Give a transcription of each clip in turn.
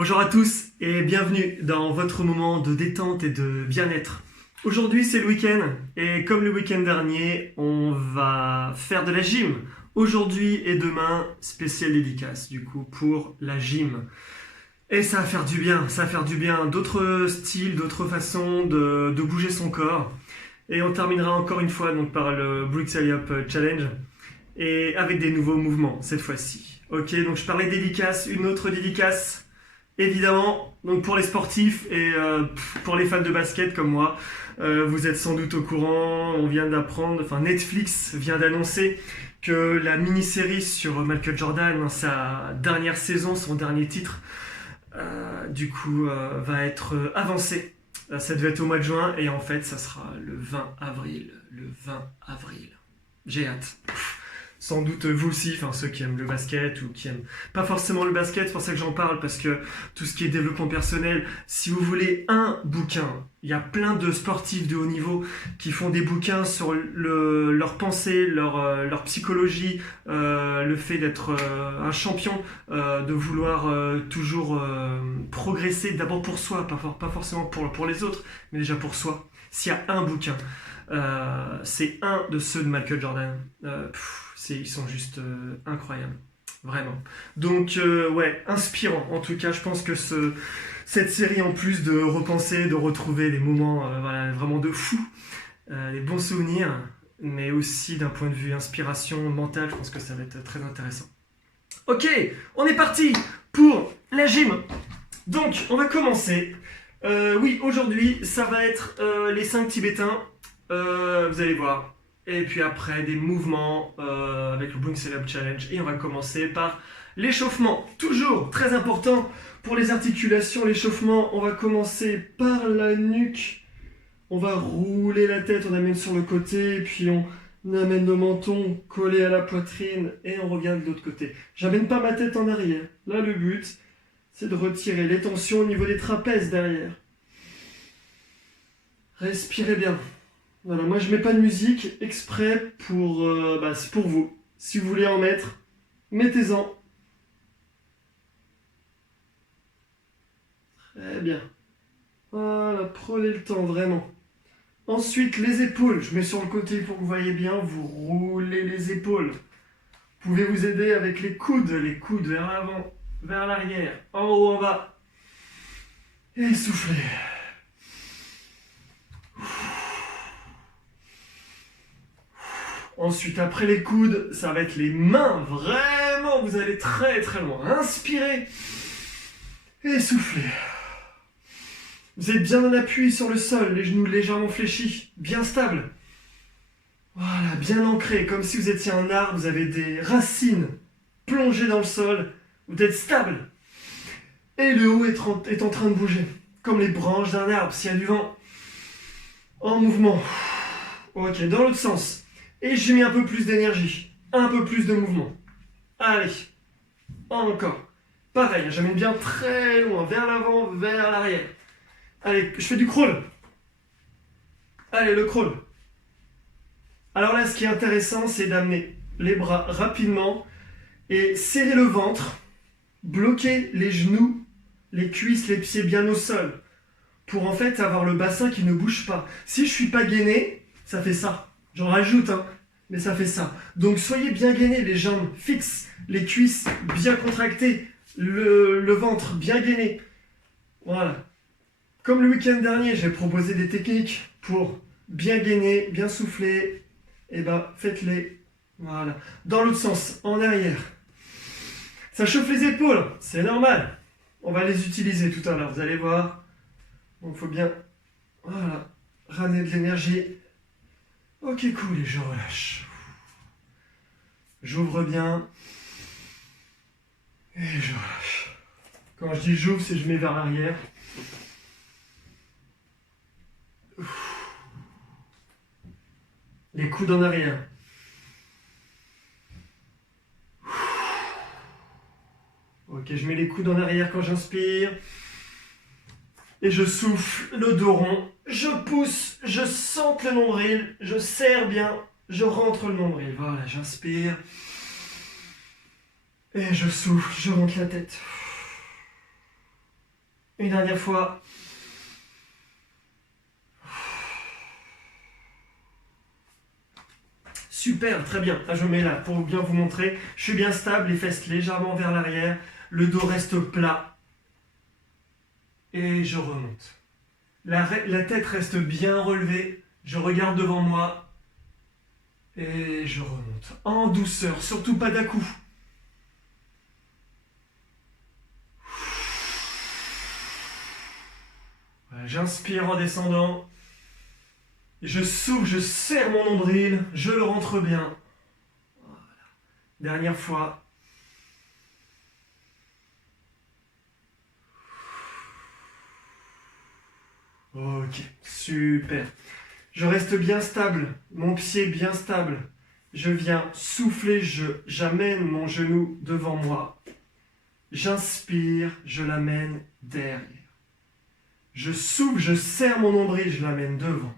Bonjour à tous et bienvenue dans votre moment de détente et de bien-être. Aujourd'hui c'est le week-end et comme le week-end dernier, on va faire de la gym. Aujourd'hui et demain, spéciale dédicace du coup pour la gym. Et ça va faire du bien, ça va faire du bien. D'autres styles, d'autres façons de bouger son corps. Et on terminera encore une fois donc par le Bricks Alley Up Challenge et avec des nouveaux mouvements cette fois-ci. Ok, donc je parlais dédicace, une autre dédicace. Évidemment, donc pour les sportifs et pour les fans de basket comme moi, vous êtes sans doute au courant, on vient d'apprendre, enfin Netflix vient d'annoncer que la mini-série sur Michael Jordan, sa dernière saison, son dernier titre, va être avancée. Ça devait être au mois de juin et en fait ça sera le 20 avril. Le 20 avril. J'ai hâte. Sans doute vous aussi, enfin ceux qui aiment le basket ou qui aiment pas forcément le basket, c'est pour ça que j'en parle, parce que tout ce qui est développement personnel, si vous voulez un bouquin, il y a plein de sportifs de haut niveau qui font des bouquins sur leur pensée, leur psychologie, le fait d'être un champion, de vouloir toujours progresser d'abord pour soi, pas forcément pour les autres, mais déjà pour soi. S'il y a un bouquin, c'est un de ceux de Michael Jordan. Ils sont juste incroyables, vraiment. Donc ouais, inspirant. En tout cas, je pense que cette série, en plus de repenser, de retrouver des moments voilà, vraiment de fou, des bons souvenirs, mais aussi d'un point de vue inspiration mentale, je pense que ça va être très intéressant. Ok, on est parti pour la gym. Donc, on va commencer. Oui, aujourd'hui, ça va être les 5 Tibétains. Vous allez voir. Et puis après, des mouvements avec le Bring Up Challenge. Et on va commencer par l'échauffement. Toujours très important pour les articulations, l'échauffement. On va commencer par la nuque. On va rouler la tête, on amène sur le côté. Et puis on amène le menton collé à la poitrine. Et on revient de l'autre côté. J'amène pas ma tête en arrière. Là, le but, c'est de retirer les tensions au niveau des trapèzes derrière. Respirez bien. Voilà, moi je mets pas de musique exprès c'est pour vous. Si vous voulez en mettre, mettez-en. Très bien. Voilà, prenez le temps vraiment. Ensuite, les épaules. Je mets sur le côté pour que vous voyez bien. Vous roulez les épaules. Vous pouvez vous aider avec les coudes vers l'avant, vers l'arrière, en haut, en bas. Et soufflez. Ensuite, après les coudes, ça va être les mains. Vraiment, vous allez très très loin. Inspirez et soufflez. Vous êtes bien en appui sur le sol, les genoux légèrement fléchis, bien stables. Voilà, bien ancrés, comme si vous étiez un arbre, vous avez des racines plongées dans le sol. Vous êtes stable. Et le haut est en train de bouger, comme les branches d'un arbre, s'il y a du vent. En mouvement. Ok, dans l'autre sens. Et j'ai mis un peu plus d'énergie, un peu plus de mouvement. Allez, encore. Pareil, j'amène bien très loin, vers l'avant, vers l'arrière. Allez, je fais du crawl. Allez, le crawl. Alors là, ce qui est intéressant, c'est d'amener les bras rapidement et serrer le ventre, bloquer les genoux, les cuisses, les pieds bien au sol, pour en fait avoir le bassin qui ne bouge pas. Si je suis pas gainé, ça fait ça. J'en rajoute, hein, mais ça fait ça. Donc soyez bien gainés, les jambes fixes, les cuisses bien contractées, le ventre bien gainé. Voilà. Comme le week-end dernier, j'ai proposé des techniques pour bien gainer, bien souffler. Et faites-les. Voilà. Dans l'autre sens, en arrière. Ça chauffe les épaules, c'est normal. On va les utiliser tout à l'heure, vous allez voir. Donc il faut bien, voilà, ramener de l'énergie. Ok, cool, et je relâche. J'ouvre bien. Et je relâche. Quand je dis j'ouvre, c'est je mets vers l'arrière. Les coudes en arrière. Ok, je mets les coudes en arrière quand j'inspire. Et je souffle le dos rond. Je pousse, je sente le nombril, je serre bien, je rentre le nombril. Voilà, j'inspire. Et je souffle, je monte la tête. Une dernière fois. Super, très bien. Ah, je mets là pour bien vous montrer. Je suis bien stable, les fesses légèrement vers l'arrière. Le dos reste plat. Et je remonte. La tête reste bien relevée. Je regarde devant moi. Et je remonte. En douceur, surtout pas d'à-coup. Voilà, j'inspire en descendant. Je souffle, je serre mon nombril. Je le rentre bien. Voilà. Dernière fois. Ok, super. Je reste bien stable, mon pied bien stable. Je viens souffler, j'amène mon genou devant moi. J'inspire, je l'amène derrière. Je souffle, je serre mon nombril, je l'amène devant.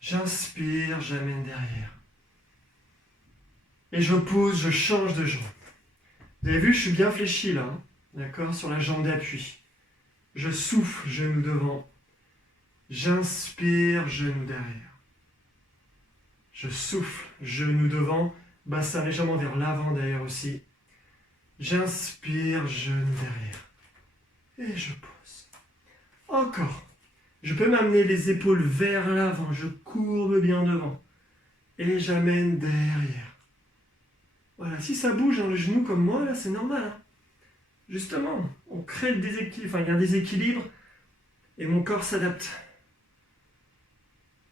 J'inspire, j'amène derrière. Et je pose, je change de jambe. Vous avez vu, je suis bien fléchi là, hein, d'accord, sur la jambe d'appui. Je souffle, genou devant. J'inspire, genou derrière. Je souffle, genou devant, bassin légèrement vers l'avant d'ailleurs aussi. J'inspire, genou derrière. Et je pose. Encore. Je peux m'amener les épaules vers l'avant, je courbe bien devant. Et j'amène derrière. Voilà, si ça bouge dans le genou comme moi, là, c'est normal. Hein. Justement, on crée le déséquilibre, enfin il y a un déséquilibre, et mon corps s'adapte.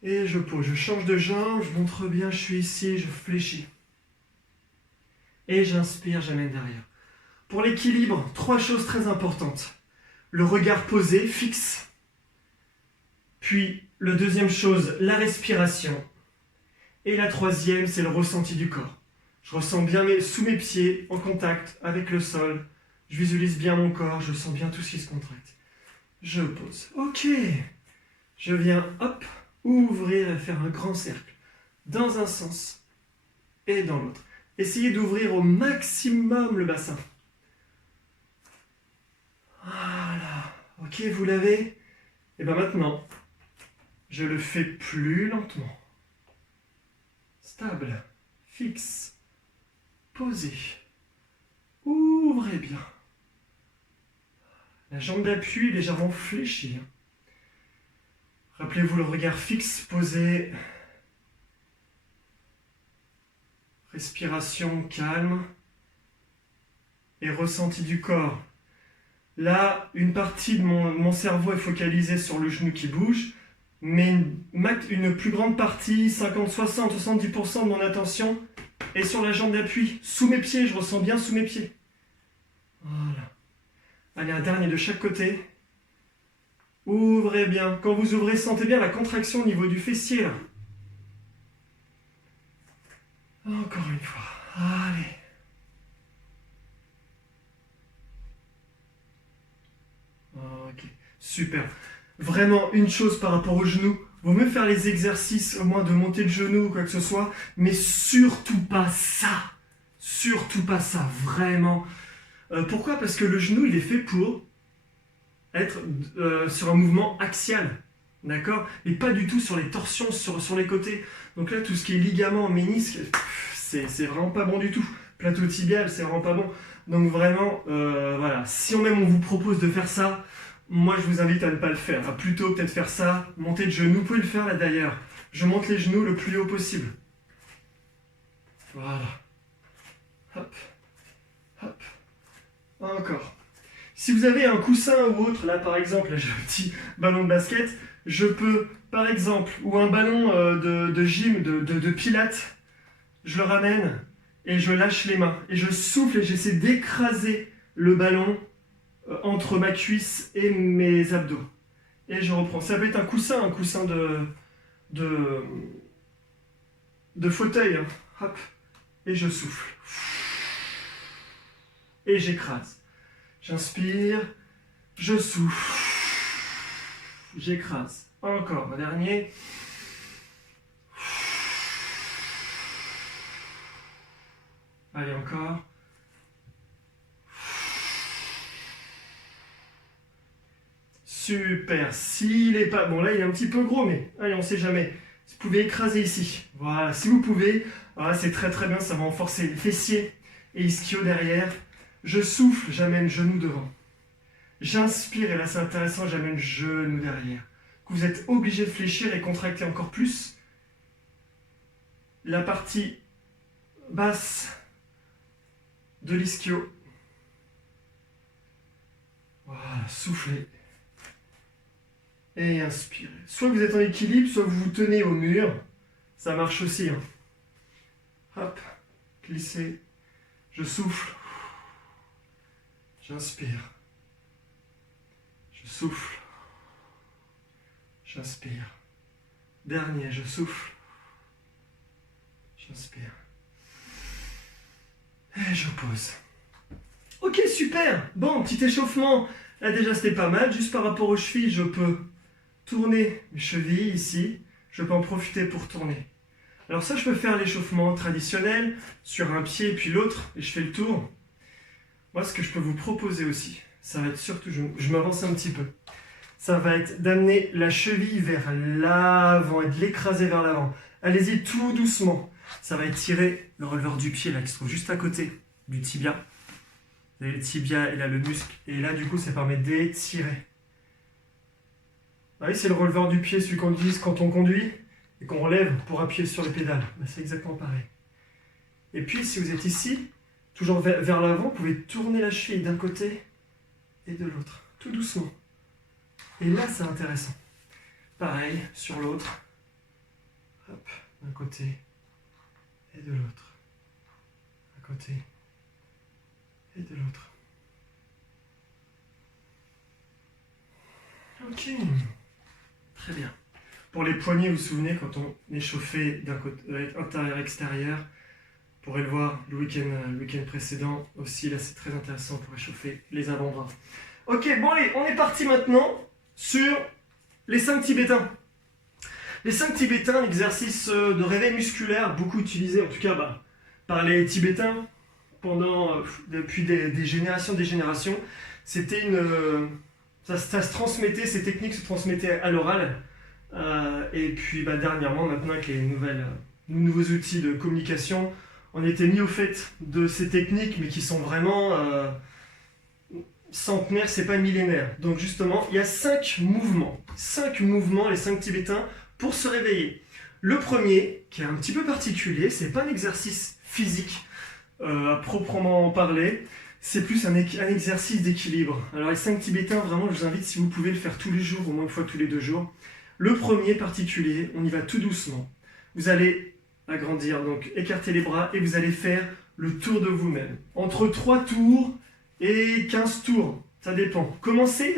Et je pose, je change de jambe, je montre bien, je suis ici, je fléchis. Et j'inspire, j'amène derrière. Pour l'équilibre, 3 choses très importantes. Le regard posé, fixe. Puis, la deuxième chose, la respiration. Et la troisième, c'est le ressenti du corps. Je ressens bien sous mes pieds, en contact avec le sol. Je visualise bien mon corps, je sens bien tout ce qui se contracte. Je pose. Ok. Je viens, hop, ouvrir et faire un grand cercle. Dans un sens et dans l'autre. Essayez d'ouvrir au maximum le bassin. Voilà. Ok, vous l'avez? Et bien maintenant, je le fais plus lentement. Stable, fixe, posé. Ouvrez bien. La jambe d'appui légèrement fléchie. Rappelez-vous le regard fixe, posé. Respiration calme. Et ressenti du corps. Là, une partie de mon cerveau est focalisée sur le genou qui bouge, mais une plus grande partie, 50, 60, 70% de mon attention est sur la jambe d'appui. Sous mes pieds, je ressens bien sous mes pieds. Voilà. Allez, un dernier de chaque côté. Ouvrez bien. Quand vous ouvrez, sentez bien la contraction au niveau du fessier. Là. Encore une fois. Allez. Ok, super. Vraiment, une chose par rapport au genou, vaut mieux faire les exercices au moins de monter le genou ou quoi que ce soit, mais surtout pas ça. Surtout pas ça, vraiment. Pourquoi? Parce que le genou, il est fait pour être sur un mouvement axial, d'accord? Et pas du tout sur les torsions, sur les côtés. Donc là, tout ce qui est ligament, ménisque, c'est vraiment pas bon du tout. Plateau tibial, c'est vraiment pas bon. Donc vraiment, voilà, si même on vous propose de faire ça, moi je vous invite à ne pas le faire. À plutôt peut-être faire ça, monter le genou. Vous pouvez le faire là d'ailleurs. Je monte les genoux le plus haut possible. Voilà. Hop, hop. Encore. Si vous avez un coussin ou autre, là par exemple, là j'ai un petit ballon de basket, je peux par exemple, ou un ballon de gym, de pilates, je le ramène et je lâche les mains. Et je souffle et j'essaie d'écraser le ballon entre ma cuisse et mes abdos. Et je reprends. Ça peut être un coussin de fauteuil. Hein. Hop. Et je souffle. Et j'écrase. J'inspire. Je souffle. J'écrase. Encore. Un dernier. Allez, encore. Super. S'il est pas... Bon, là, il est un petit peu gros, mais allez, on sait jamais. Vous pouvez écraser ici. Voilà, si vous pouvez. Voilà, c'est très très bien, ça va renforcer les fessiers et ischio derrière. Je souffle, j'amène genou devant. J'inspire, et là c'est intéressant, j'amène genou derrière. Vous êtes obligé de fléchir et contracter encore plus la partie basse de l'ischio. Voilà, soufflez. Et inspirez. Soit vous êtes en équilibre, soit vous vous tenez au mur. Ça marche aussi. Hein. Hop, glissez. Je souffle. J'inspire. Je souffle. J'inspire. Dernier, je souffle. J'inspire. Et je pose. Ok, super. Bon, petit échauffement. Là déjà c'était pas mal. Juste par rapport aux chevilles, je peux tourner mes chevilles ici. Je peux en profiter pour tourner. Alors ça, je peux faire l'échauffement traditionnel sur un pied et puis l'autre, et je fais le tour. Moi, ce que je peux vous proposer aussi, ça va être surtout, je m'avance un petit peu, ça va être d'amener la cheville vers l'avant et de l'écraser vers l'avant. Allez-y tout doucement. Ça va étirer le releveur du pied là qui se trouve juste à côté du tibia. Vous avez le tibia et là le muscle. Et là, du coup, ça permet d'étirer. Ah oui, c'est le releveur du pied, celui qu'on utilise quand on conduit et qu'on relève pour appuyer sur les pédales. Ben, c'est exactement pareil. Et puis, si vous êtes ici, toujours vers l'avant, vous pouvez tourner la cheville d'un côté et de l'autre, tout doucement. Et là, c'est intéressant. Pareil, sur l'autre. Hop, d'un côté et de l'autre. D'un côté et de l'autre. Ok. Très bien. Pour les poignets, vous vous souvenez, quand on échauffait d'un côté intérieur-extérieur, vous pourrez le voir le week-end précédent aussi, là c'est très intéressant pour échauffer les avant-bras. Ok, bon allez, on est parti maintenant sur les 5 tibétains. Les 5 tibétains, l'exercice de réveil musculaire, beaucoup utilisé en tout cas par les tibétains depuis des générations. C'était ça se transmettait, ces techniques se transmettaient à l'oral. Et puis dernièrement, maintenant avec les nouveaux outils de communication, on était mis au fait de ces techniques, mais qui sont vraiment centenaires, c'est pas millénaire. Donc justement, il y a 5 mouvements, les 5 tibétains pour se réveiller. Le premier, qui est un petit peu particulier, c'est pas un exercice physique à proprement parler, c'est plus un exercice d'équilibre. Alors les 5 tibétains, vraiment, je vous invite, si vous pouvez le faire tous les jours, au moins une fois tous les 2 jours. Le premier particulier, on y va tout doucement. Vous allez agrandir, donc écarter les bras et vous allez faire le tour de vous-même. Entre 3 tours et 15 tours, ça dépend. Commencez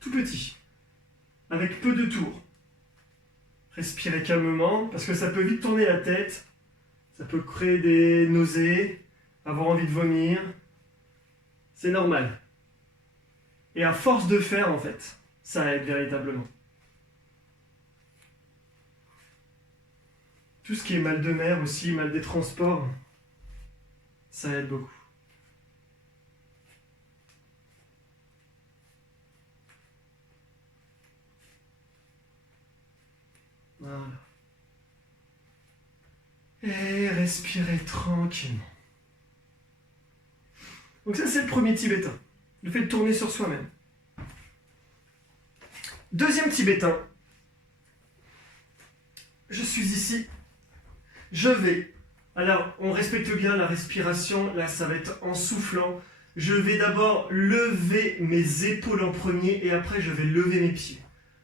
tout petit, avec peu de tours. Respirez calmement, parce que ça peut vite tourner la tête, ça peut créer des nausées, avoir envie de vomir. C'est normal. Et à force de faire, en fait, ça aide véritablement. Tout ce qui est mal de mer aussi, mal des transports, ça aide beaucoup. Voilà. Et respirez tranquillement. Donc ça, c'est le premier tibétain. Le fait de tourner sur soi-même. Deuxième tibétain. Je suis ici. Je vais. Alors, on respecte bien la respiration. Là, ça va être en soufflant. Je vais d'abord lever mes épaules en premier et après, je vais lever mes pieds.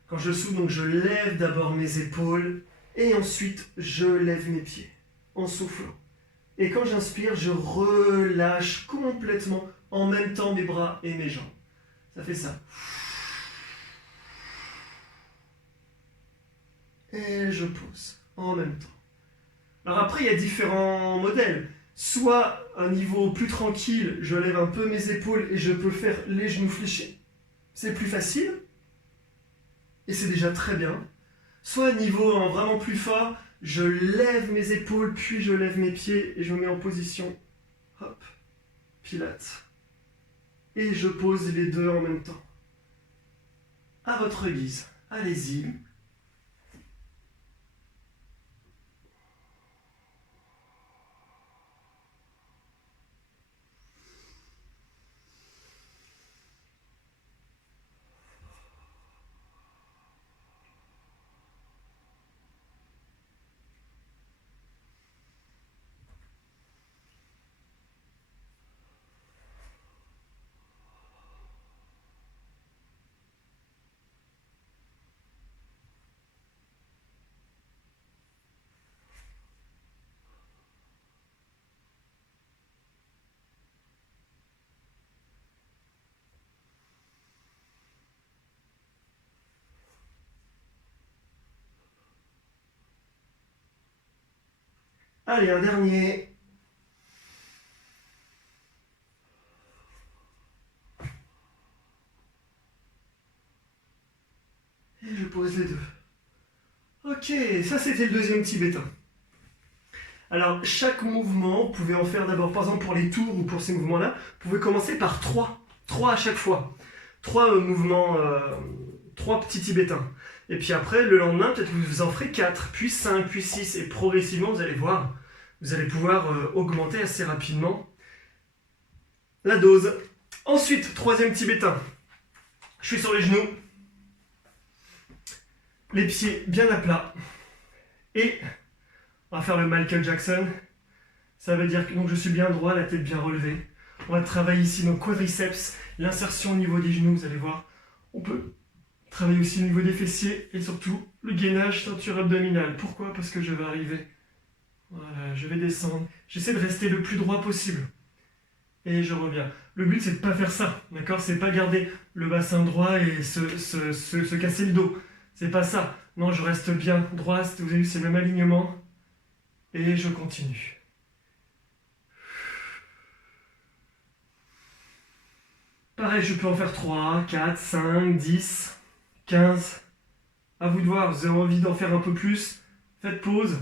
Quand je souffle, donc je lève d'abord mes épaules et ensuite, je lève mes pieds en soufflant. Et quand j'inspire, je relâche complètement en même temps mes bras et mes jambes. Ça fait ça. Et je pose en même temps. Alors après, il y a différents modèles. Soit à un niveau plus tranquille, je lève un peu mes épaules et je peux faire les genoux fléchis. C'est plus facile. Et c'est déjà très bien. Soit à un niveau vraiment plus fort, je lève mes épaules, puis je lève mes pieds et je me mets en position. Hop, pilates. Et je pose les deux en même temps. à votre guise. Allez-y. Allez, un dernier. Et je pose les deux. Ok, ça c'était le deuxième tibétain. Alors, chaque mouvement, vous pouvez en faire d'abord, par exemple pour les tours ou pour ces mouvements-là, vous pouvez commencer par 3. 3 à chaque fois. 3 mouvements, 3 petits tibétains. Et puis après, le lendemain, peut-être vous en ferez 4, puis 5, puis 6. Et progressivement, vous allez voir, vous allez pouvoir augmenter assez rapidement la dose. Ensuite, troisième tibétain. Je suis sur les genoux. Les pieds bien à plat. Et on va faire le Michael Jackson. Ça veut dire que donc, je suis bien droit, la tête bien relevée. On va travailler ici nos quadriceps, l'insertion au niveau des genoux, vous allez voir. On peut travailler aussi au niveau des fessiers et surtout le gainage ceinture abdominale. Pourquoi? Parce que je vais arriver. Voilà, je vais descendre. J'essaie de rester le plus droit possible. Et je reviens. Le but, c'est de ne pas faire ça, d'accord? C'est pas garder le bassin droit et se casser le dos. C'est pas ça. Non, je reste bien droit. Vous avez vu, c'est le même alignement. Et je continue. Pareil, je peux en faire 3, 4, 5, 10, 15. À vous de voir, vous avez envie d'en faire un peu plus. Faites pause.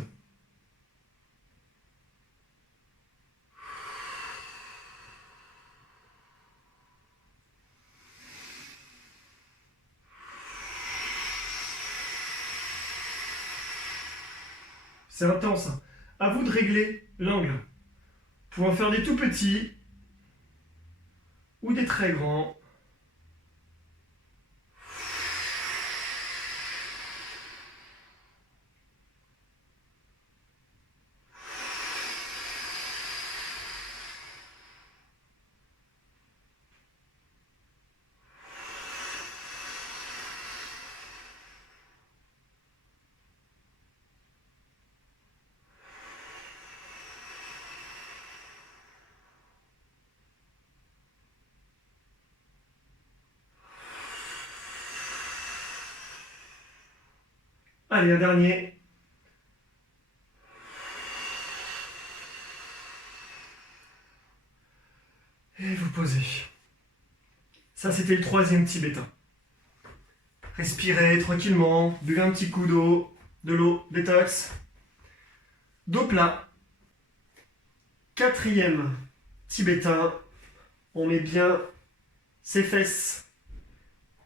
C'est intense. À vous de régler l'angle. Vous pouvez en faire des tout petits ou des très grands. Allez, un dernier. Et vous posez. Ça, c'était le troisième tibétain. Respirez tranquillement, buvez un petit coup d'eau, de l'eau, détox. Dos plat. Quatrième tibétain. On met bien ses fesses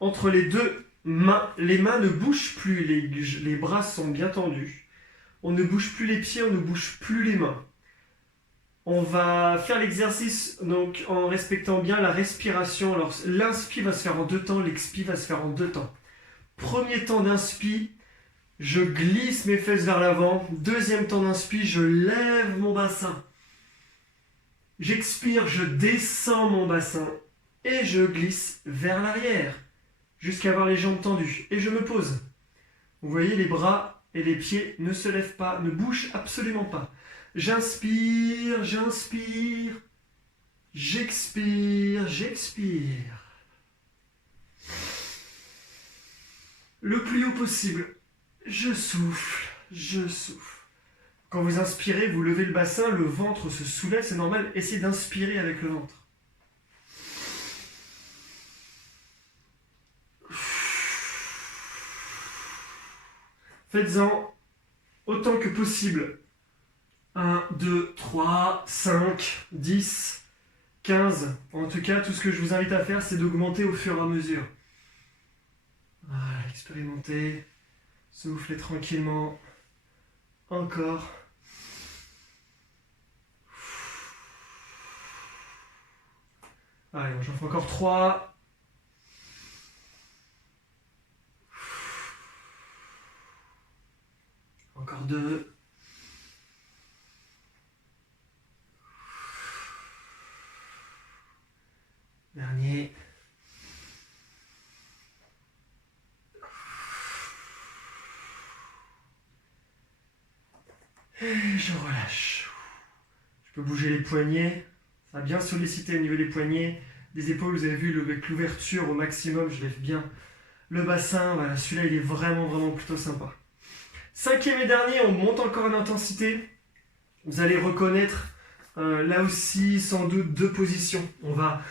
entre les deux mains. Les mains ne bougent plus, les bras sont bien tendus. On ne bouge plus les pieds, on ne bouge plus les mains. On va faire l'exercice donc en respectant bien la respiration. Alors l'inspi va se faire en 2 temps, l'expi va se faire en 2 temps. Premier temps d'inspi, je glisse mes fesses vers l'avant. Deuxième temps d'inspi, je lève mon bassin. J'expire, je descends mon bassin et je glisse vers l'arrière jusqu'à avoir les jambes tendues. Et je me pose. Vous voyez, les bras et les pieds ne se lèvent pas, ne bougent absolument pas. J'inspire, j'inspire, j'expire, j'expire. Le plus haut possible. Je souffle, je souffle. Quand vous inspirez, vous levez le bassin, le ventre se soulève, c'est normal. Essayez d'inspirer avec le ventre. Faites-en autant que possible. 1, 2, 3, 5, 10, 15. En tout cas, tout ce que je vous invite à faire, c'est d'augmenter au fur et à mesure. expérimentez. Soufflez tranquillement. Encore. Allez, j'en fais encore 3. Encore 2. Dernier. Et je relâche. Je peux bouger les poignets. Ça va bien solliciter au niveau des poignets. Des épaules, vous avez vu, avec l'ouverture au maximum, je lève bien le bassin. Voilà, celui-là, il est vraiment plutôt sympa. 5e et dernier, on monte encore en intensité. Vous allez reconnaître, là aussi, sans doute 2 positions. On va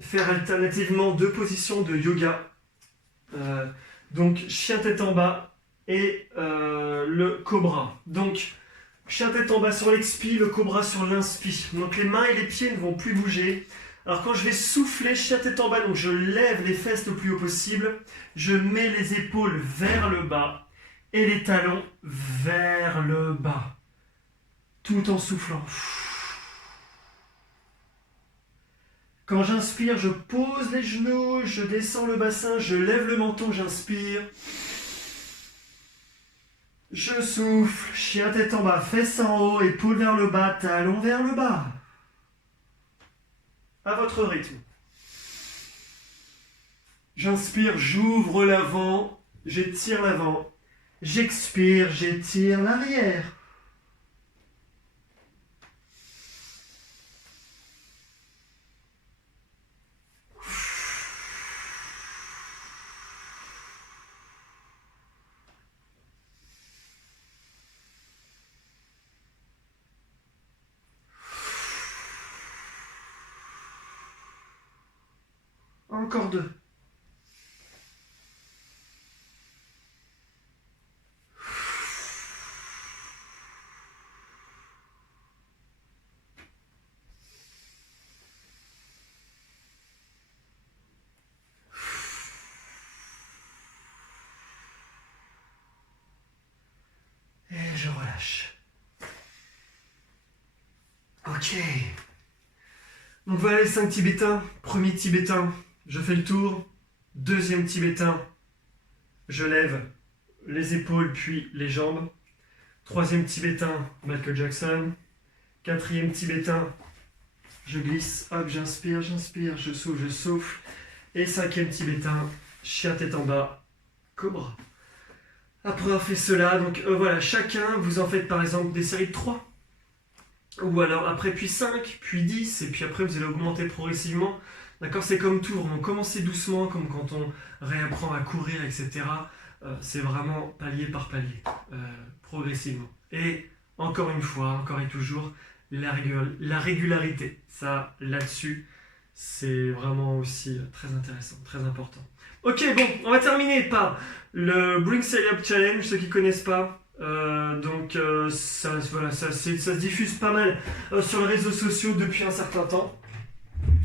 faire alternativement 2 positions de yoga. Donc, chien tête en bas et le cobra. Donc, chien tête en bas sur l'expi, le cobra sur l'inspi. Donc, les mains et les pieds ne vont plus bouger. Alors, quand je vais souffler, chien tête en bas, donc je lève les fesses le plus haut possible. Je mets les épaules vers le bas et les talons vers le bas. Tout en soufflant. Quand j'inspire, je pose les genoux, je descends le bassin, je lève le menton, j'inspire. Je souffle, chien tête en bas, fesses en haut, épaules vers le bas, talons vers le bas. À votre rythme. J'inspire, j'ouvre l'avant, j'étire l'avant. J'expire, j'étire l'arrière. Encore 2. Et je relâche. Ok. Donc voilà les 5 tibétains. Premier tibétain, je fais le tour. Deuxième tibétain, je lève les épaules puis les jambes. Troisième tibétain, Michael Jackson. Quatrième tibétain, je glisse, hop, j'inspire, je souffle. Et 5e tibétain, chien tête en bas, cobra. Après avoir fait cela, donc voilà, chacun, vous en faites par exemple des séries de 3. Ou alors après, puis 5, puis 10, et puis après vous allez augmenter progressivement. D'accord, c'est comme tout, vraiment commencer doucement, comme quand on réapprend à courir, etc. C'est vraiment palier par palier, progressivement. Et encore une fois, encore et toujours, la régularité. Ça, là-dessus, c'est vraiment aussi très intéressant, très important. Ok, bon, on va terminer par le Bring Sally Up Challenge, ceux qui ne connaissent pas. Ça se diffuse pas mal sur les réseaux sociaux depuis un certain temps.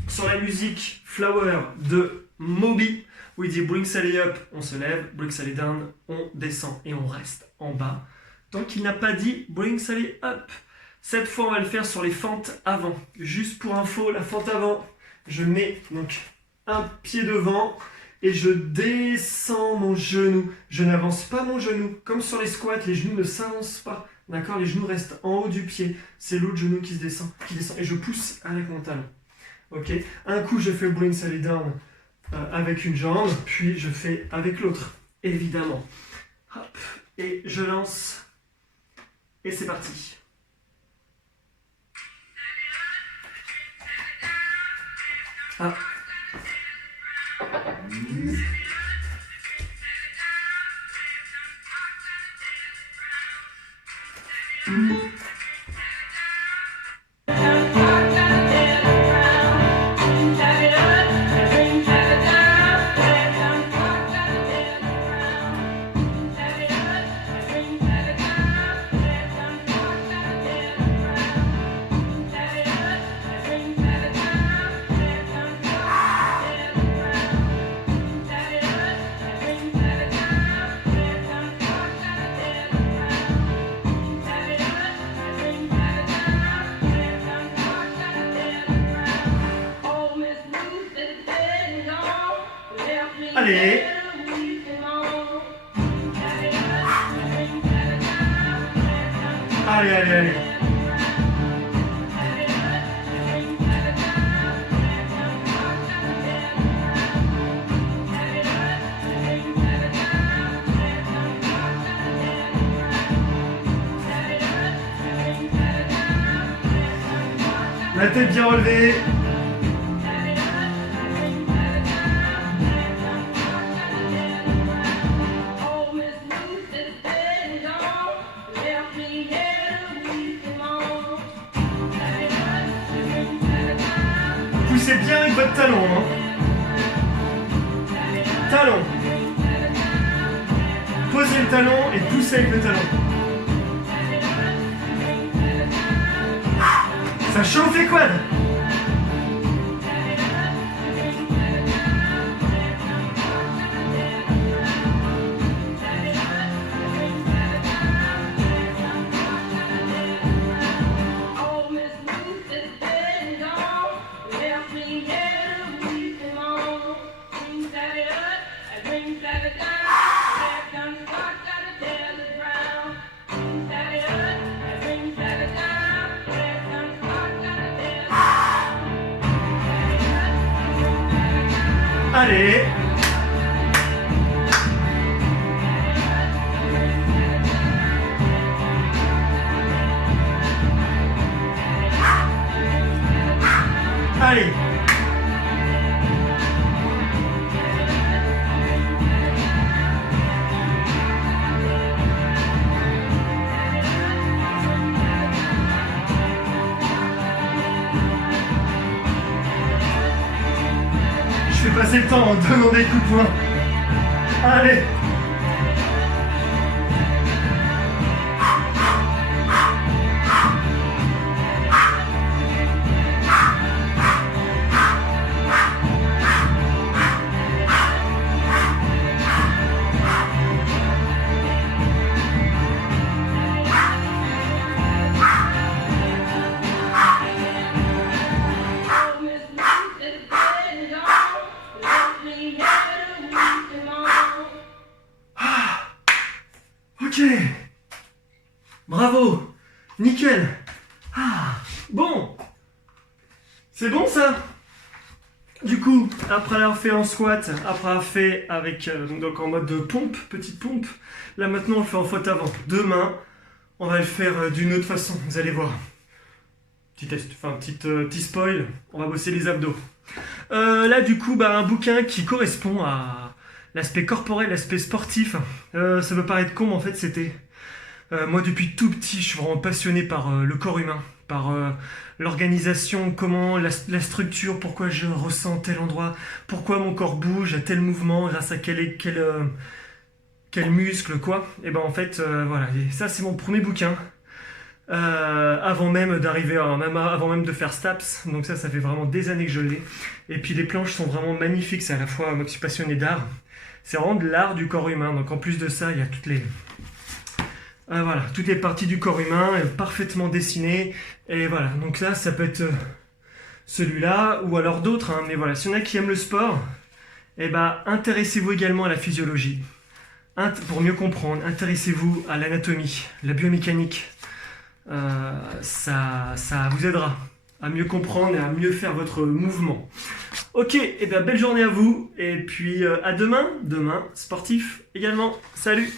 Sur la musique Flower de Moby, où il dit Bring Sally Up, on se lève, Bring Sally Down, on descend et on reste en bas. Tant qu'il n'a pas dit Bring Sally Up. Cette fois, on va le faire sur les fentes avant. Juste pour info, la fente avant, je mets donc un pied devant et je descends mon genou. Je n'avance pas mon genou. Comme sur les squats, les genoux ne s'avancent pas. D'accord, les genoux restent en haut du pied. C'est l'autre genou qui descend. Et je pousse avec mon talon. Ok. Un coup, je fais le Bring Sally Down avec une jambe, puis je fais avec l'autre, évidemment. Hop. Et je lance. Et c'est parti. Ah. Allez. Allez, allez, allez. La tête bien relevée. Poussez bien avec votre talon. Hein. Talon. Posez le talon et poussez avec le talon. Ça chauffe les quads. Allez. Allez. Je vais passer le temps en donnant des coups de poing. Allez. Ok. Bravo. Nickel. Ah. Bon. C'est bon ça? Du coup, après avoir fait en squat, après avoir fait avec donc en mode de pompe, petite pompe, là maintenant on le fait en faute avant. Demain, on va le faire d'une autre façon, vous allez voir. Petit test, enfin petit spoil, on va bosser les abdos. Là du coup, un bouquin qui correspond à l'aspect corporel, l'aspect sportif. Ça peut paraître con, mais en fait c'était... moi depuis tout petit, je suis vraiment passionné par le corps humain, par l'organisation, comment, la structure, pourquoi je ressens tel endroit, pourquoi mon corps bouge à tel mouvement, grâce à quel muscle, quoi. Et ben en fait, voilà, et ça c'est mon premier bouquin. Avant même d'arriver, avant même de faire STAPS, donc ça fait vraiment des années que je l'ai. Et puis les planches sont vraiment magnifiques, c'est à la fois, moi qui suis passionné d'art, c'est vraiment de l'art du corps humain. Donc en plus de ça, il y a toutes les parties du corps humain parfaitement dessinées. Et voilà, donc là, ça peut être celui-là ou alors d'autres. Hein, mais voilà, si y en a qui aiment le sport, intéressez-vous également à la physiologie. Pour mieux comprendre, intéressez-vous à l'anatomie, la biomécanique. Ça vous aidera à mieux comprendre et à mieux faire votre mouvement. Ok, belle journée à vous. Et puis à demain sportif également. Salut!